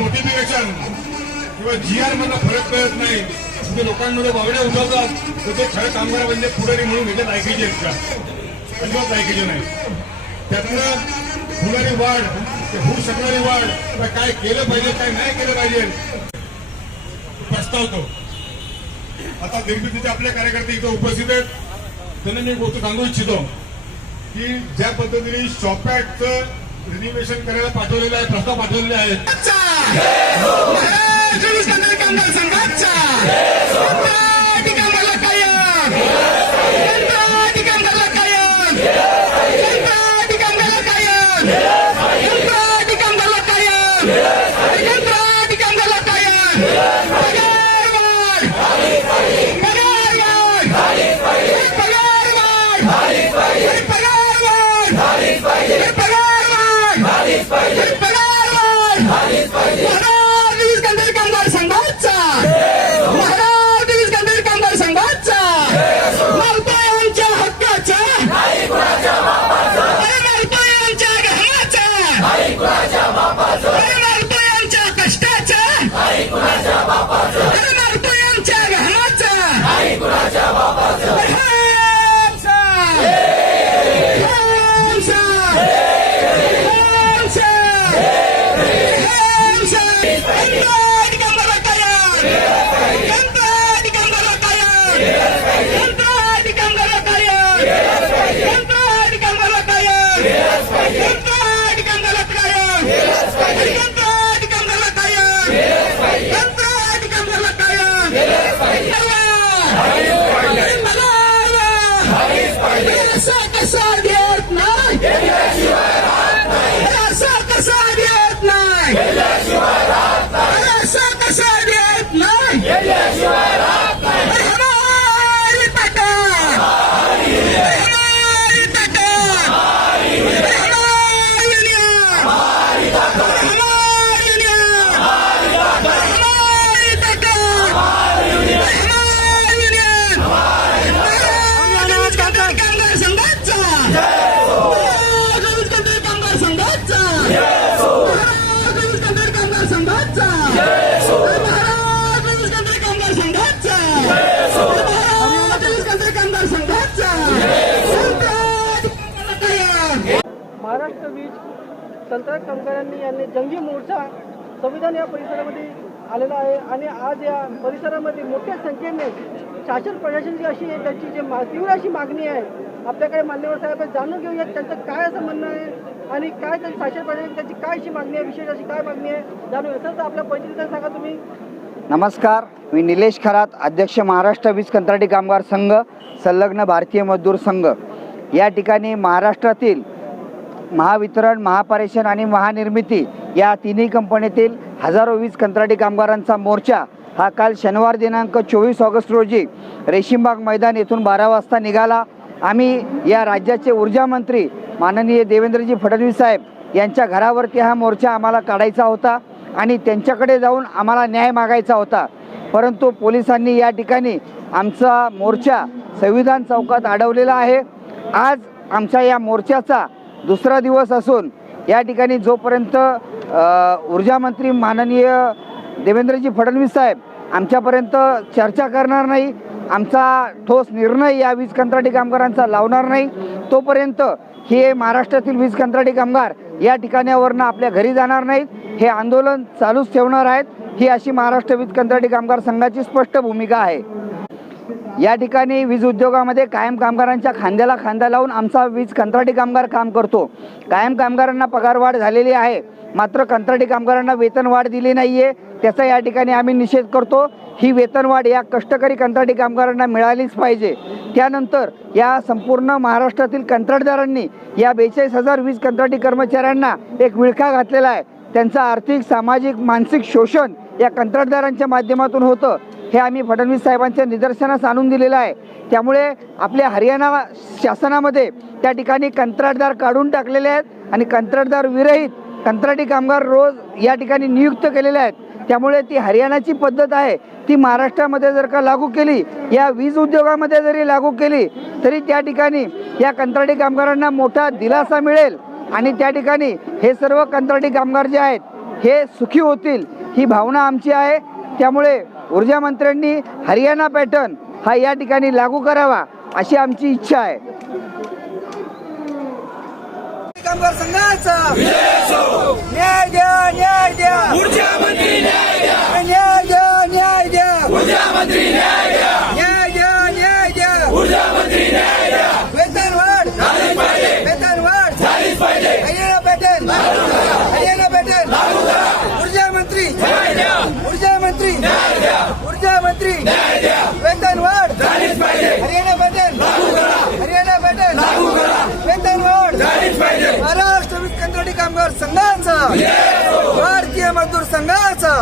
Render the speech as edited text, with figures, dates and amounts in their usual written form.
Notification किंवा GR मधला फरक कळत नाही, म्हणजे लोकांमध्ये वावड्या उठवतात, तर ते खरं कामगार म्हणजे पुढारी म्हणून ह्याच्यात ऐकायचे आहेत का? अजिबात ऐकायचे नाही. त्यातनं होणारी वाढ, होऊ शकणारी वाढ, काय केलं पाहिजे काय नाही केलं पाहिजे प्रस्तावतो. आता निर्मितीचे आपले कार्यकर्ते इथं उपस्थित आहेत, त्यांना मी गोष्ट सांगू इच्छितो की ज्या पद्धतीने शॉपॅक्टचं रिन्युवेशन करायला पाठवलेलं आहे, प्रस्ताव पाठवलेले आहेत. महाराष्ट्र वीज तंत्रज्ञ कामगारांनी यांनी जंगी मोर्चा संविधान या परिसरामध्ये आलेला आहे आणि आज या परिसरामध्ये मोठ्या संख्येने शासन प्रशासनाची अशी त्यांची जी तीव्र अशी मागणी आहे. आपल्याकडे मान्यवर साहेब जाणून घेऊयात त्यांचं काय असं म्हणणं आहे आणि काय त्यांची शासन प्रशासन त्यांची काय अशी मागणी आहे, विशेष अशी काय मागणी आहे जाणून घेऊ. तर आपल्या परिस्थितीत सांगा तुम्ही. नमस्कार, मी निलेश खरात, अध्यक्ष महाराष्ट्र वीज कंत्राटी कामगार संघ, संलग्न भारतीय मजदूर संघ. या ठिकाणी महाराष्ट्रातील महावितरण, महापारेषण आणि महानिर्मिती या तिन्ही कंपनीतील हजारो वीज कंत्राटी कामगारांचा मोर्चा हा काल शनिवार दिनांक 24 ऑगस्ट रोजी रेशीमबाग मैदान येथून 12 वाजता निघाला. आम्ही या राज्याचे ऊर्जा मंत्री माननीय देवेंद्रजी फडणवीस साहेब यांच्या घरावरती हा मोर्चा आम्हाला काढायचा होता आणि त्यांच्याकडे जाऊन आम्हाला न्याय मागायचा होता. परंतु पोलिसांनी या ठिकाणी आमचा मोर्चा संविधान चौकात अडवलेला आहे. आज आमच्या या मोर्चाचा दुसरा दिवस असून या ठिकाणी जोपर्यंत ऊर्जा मंत्री माननीय देवेंद्रजी फडणवीस साहेब आमच्यापर्यंत चर्चा करणार नाही, आमचा ठोस निर्णय या वीज कंत्राटी कामगारांचा लावणार नाही, तोपर्यंत हे महाराष्ट्रातील वीज कंत्राटी कामगार या ठिकाणावरनं आपल्या घरी जाणार नाहीत. हे आंदोलन चालूच ठेवणार आहेत. ही अशी महाराष्ट्र वीज कंत्राटी कामगार संघाची स्पष्ट भूमिका आहे. या ठिकाणी वीज उद्योगामध्ये कायम कामगारांच्या खांद्याला खांदा लावून आमचा वीज कंत्राटी कामगार काम करतो. कायम कामगारांना पगारवाढ झालेली आहे, मात्र कंत्राटी कामगारांना वेतनवाढ दिली नाही आहे. त्याचा या ठिकाणी आम्ही निषेध करतो. ही वेतनवाढ या कष्टकरी कंत्राटी कामगारांना मिळालीच पाहिजे. त्यानंतर या संपूर्ण महाराष्ट्रातील कंत्राटदारांनी या 42,000 वीज कंत्राटी कर्मचाऱ्यांना एक विळखा घातलेला आहे. त्यांचं आर्थिक, सामाजिक, मानसिक शोषण या कंत्राटदारांच्या माध्यमातून होतं. हे आम्ही फडणवीस साहेबांच्या निदर्शनास आणून दिलेलं आहे. त्यामुळे आपल्या हरियाणा शासनामध्ये त्या ठिकाणी कंत्राटदार काढून टाकलेले आहेत आणि कंत्राटदार विरहित कंत्राटी कामगार रोज या ठिकाणी नियुक्त केलेले आहेत. त्यामुळे ती हरियाणाची पद्धत आहे ती महाराष्ट्रामध्ये जर का लागू केली, या वीज उद्योगामध्ये जरी लागू केली तरी त्या ठिकाणी या कंत्राटी कामगारांना मोठा दिलासा मिळेल आणि त्या ठिकाणी हे सर्व कंत्राटी कामगार जे आहेत हे सुखी होतील ही भावना आमची आहे. त्यामुळे ऊर्जा मंत्र्यांनी हरियाणा पॅटर्न हा या ठिकाणी लागू करावा अशी आमची इच्छा आहे. कामगार संघाचा न्याय द्या, न्याय द्या, ऊर्जा मंत्री न्याय द्या, न्याय द्या, न्याय द्या, ऊर्जा मंत्री न्याय द्या, न्याय द्या, न्याय द्या, ऊर्जा मंत्री न्याय द्या, वेतन वाढ झालीच पाहिजे, वेतन वाढ झालीच पाहिजे, हरियाणा पॅटर्न लागू करा, हरियाणा पॅटर्न लागू करा, ऊर्जा मंत्री न्याय द्या, ऊर्जा मंत्री न्याय द्या, ऊर्जा मंत्री न्याय द्या, वेतन वाढ झालीच पाहिजे, हरियाणा पॅटर्न लागू करा, हरियाणा पॅटर्न लागू करा, वेतन वाढ झालीच पाहिजे. महाराष्ट्र वीज कंत्राटी कामगार संघाचा, भारतीय मजदूर संघाचा